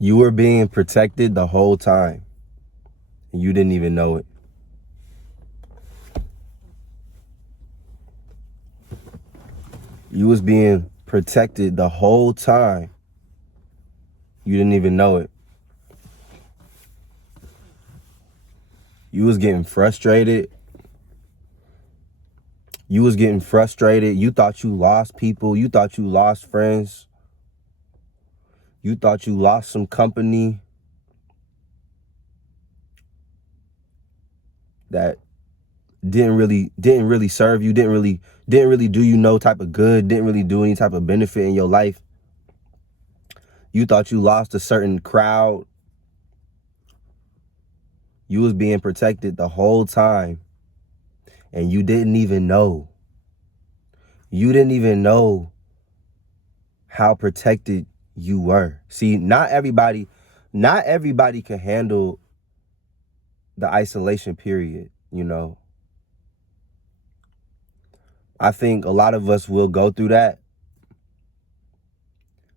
You were being protected the whole time, and you didn't even know it. You was being protected the whole time. You didn't even know it. You was getting frustrated. You was getting frustrated. You thought you lost people. You thought you lost friends. You thought you lost some company that didn't really serve you, didn't really do you no type of good, didn't really do any type of benefit in your life. You thought you lost a certain crowd. You was being protected the whole time, and you didn't even know. You didn't even know how protected you were. See, not everybody can handle the isolation period, you know. I think a lot of us will go through that,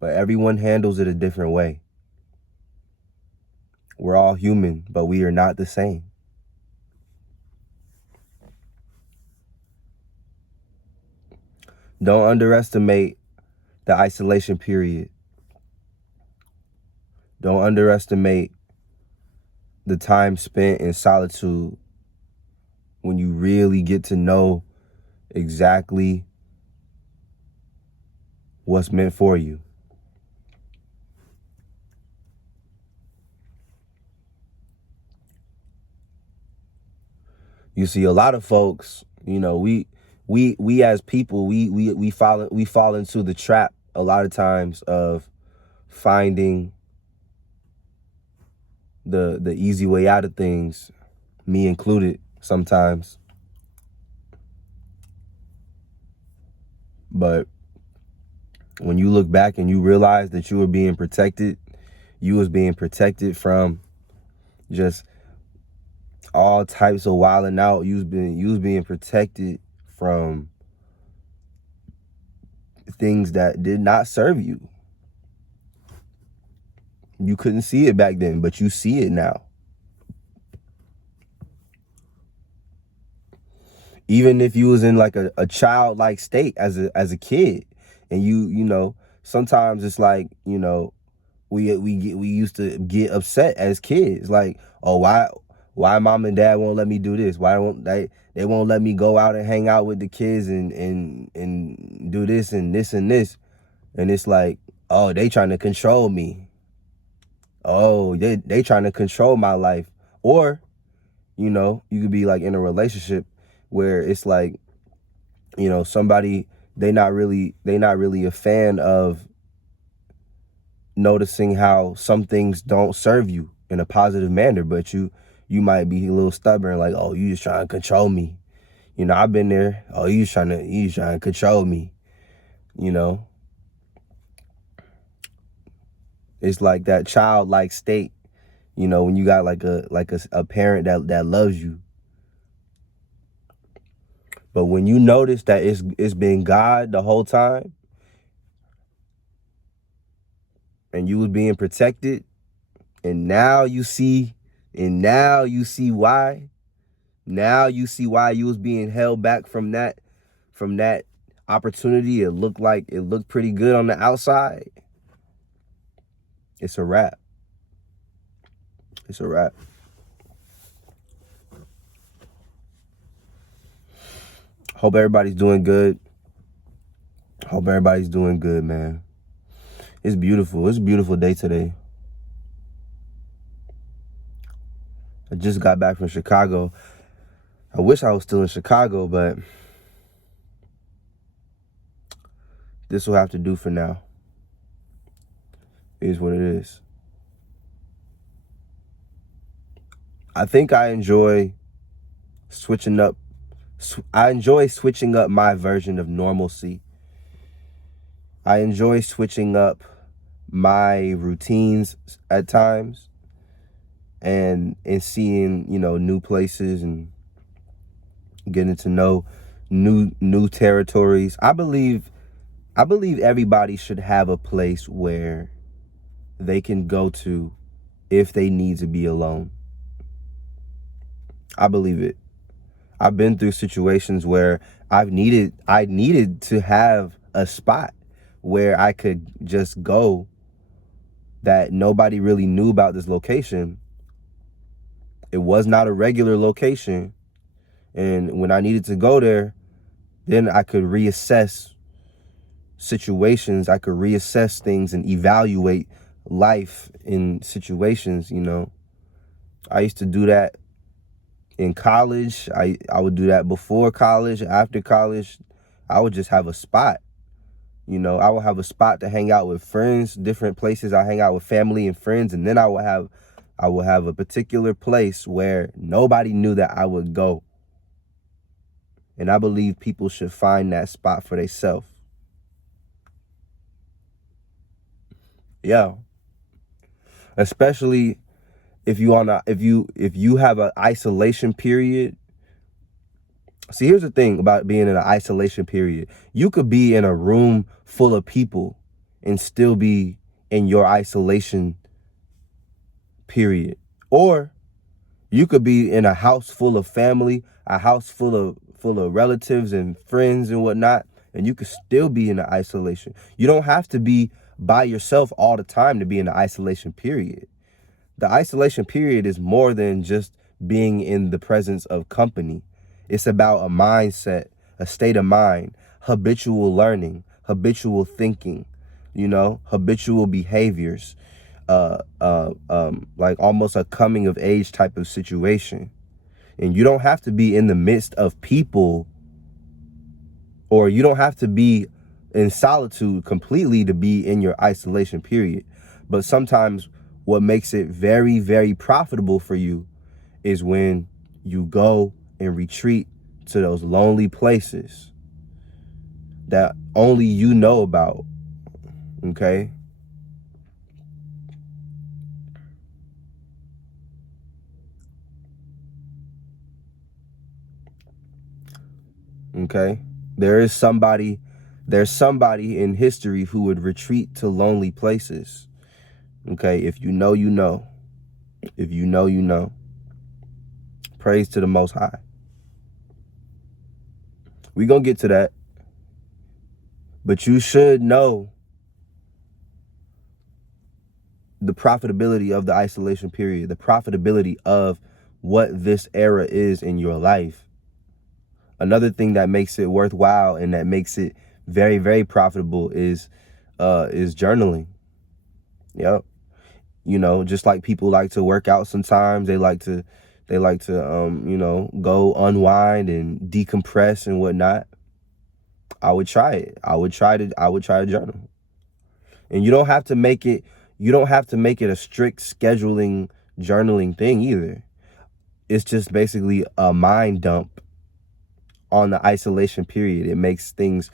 but everyone handles it a different way. We're all human, but we are not the same. Don't underestimate the isolation period. Don't underestimate the time spent in solitude when you really get to know exactly what's meant for you. You see, a lot of folks, you know, we as people, we fall into the trap a lot of times of finding the easy way out of things, me included sometimes. But when you look back and you realize that you were being protected, you was being protected from just all types of wilding out. You was being protected from things that did not serve you. You couldn't see it back then, but you see it now. Even if you was in like a childlike state as a kid, and you know, sometimes it's like, you know, we used to get upset as kids, like, oh, why mom and dad won't let me do this? Why won't they won't let me go out and hang out with the kids and do this and this and this? And it's like, oh, they trying to control me. Oh, they trying to control my life. Or, you know, you could be like in a relationship where it's like, you know, somebody, they not really a fan of noticing how some things don't serve you in a positive manner, but you might be a little stubborn, like, oh, you just trying to control me. You know, I've been there. Oh, you trying to control me. You know, it's like that childlike state. You know, when you got like a parent that loves you. But when you notice that it's been God the whole time, and you was being protected, and now you see why. Now you see why you was being held back from that opportunity. It looked pretty good on the outside. It's a wrap. It's a wrap. Hope everybody's doing good. Hope everybody's doing good, man. It's beautiful. It's a beautiful day today. I just got back from Chicago. I wish I was still in Chicago, but this will have to do for now. It is what it is. I think I enjoy switching up my version of normalcy. I enjoy switching up my routines at times and seeing, you know, new places and getting to know new territories. I believe everybody should have a place where they can go to if they need to be alone. I believe it. I've been through situations where I needed to have a spot where I could just go, that nobody really knew about this location. It was not a regular location. And when I needed to go there, then I could reassess situations. I could reassess things and evaluate life in situations, you know. I used to do that in college. I would do that before college, after college. I would just have a spot. You know, I would have a spot to hang out with friends, different places I hang out with family and friends, and then I would have a particular place where nobody knew that I would go. And I believe people should find that spot for themselves. Yeah. Especially if you have an isolation period. See, here's the thing about being in an isolation period. You could be in a room full of people and still be in your isolation period. Or you could be in a house full of family, a house full of relatives and friends and whatnot, and you could still be in the isolation. You don't have to be by yourself all the time to be in the isolation period. The isolation period is more than just being in the presence of company. It's about a mindset, a state of mind, habitual learning, habitual thinking, you know, habitual behaviors, like almost a coming of age type of situation. And you don't have to be in the midst of people, or you don't have to be in solitude completely to be in your isolation period. But sometimes what makes it very, very profitable for you is when you go and retreat to those lonely places that only you know about. Okay? Okay? There's somebody in history who would retreat to lonely places. Okay? If you know, you know. If you know, you know. Praise to the Most High. We're going to get to that. But you should know the profitability of the isolation period, the profitability of what this era is in your life. Another thing that makes it worthwhile and that makes it very, very profitable is journaling. Yep. You know, just like people like to work out sometimes, they like to you know, go unwind and decompress and whatnot. I would try it. I would try to journal. And you don't have to make it a strict scheduling journaling thing either. It's just basically a mind dump on the isolation period. It makes things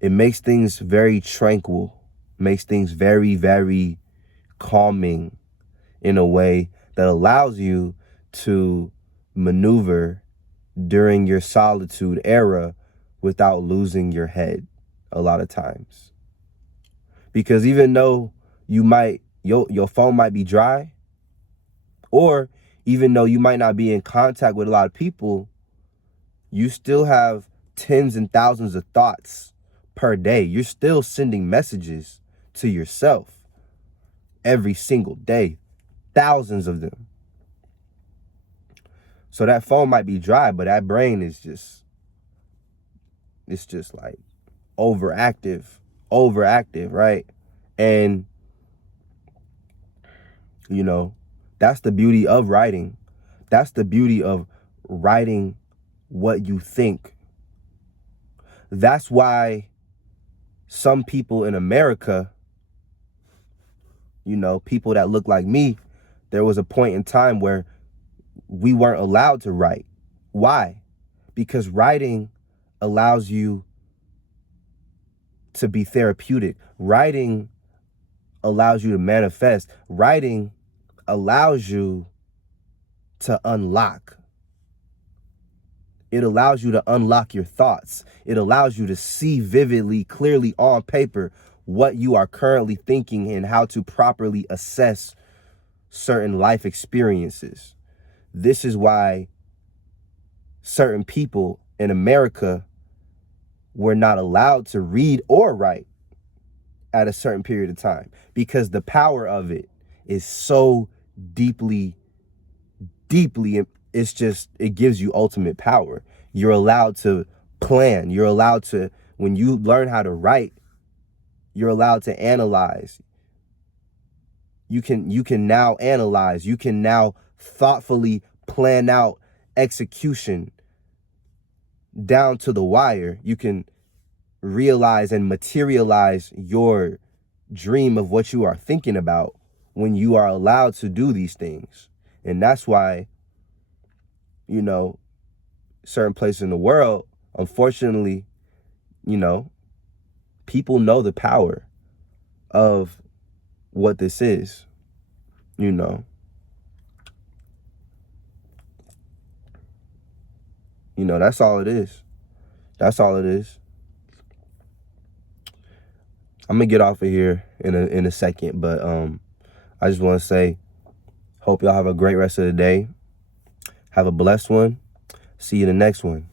very tranquil, makes things very, very calming in a way that allows you to maneuver during your solitude era without losing your head a lot of times. Because even though your phone might be dry, or even though you might not be in contact with a lot of people, you still have tens and thousands of thoughts per day. You're still sending messages to yourself every single day, thousands of them. So that phone might be dry, but that brain is just like overactive, right? And, you know, that's the beauty of writing. That's the beauty of writing what you think. That's why some people in America, you know, people that look like me, there was a point in time where we weren't allowed to write. Why? Because writing allows you to be therapeutic. Writing allows you to manifest. Writing allows you to unlock. It allows you to unlock your thoughts. It allows you to see vividly, clearly on paper what you are currently thinking and how to properly assess certain life experiences. This is why certain people in America were not allowed to read or write at a certain period of time, because the power of it is so deeply, it gives you ultimate power. You're allowed to plan. You're allowed to, when you learn how to write, you're allowed to analyze. You can now analyze. You can now thoughtfully plan out execution down to the wire. You can realize and materialize your dream of what you are thinking about when you are allowed to do these things. And that's why, you know, certain places in the world, unfortunately, you know, people know the power of what this is, you know. That's all it is. That's all it is. I'm gonna get off of here in a second, but I just want to say, hope y'all have a great rest of the day. Have a blessed one. See you in the next one.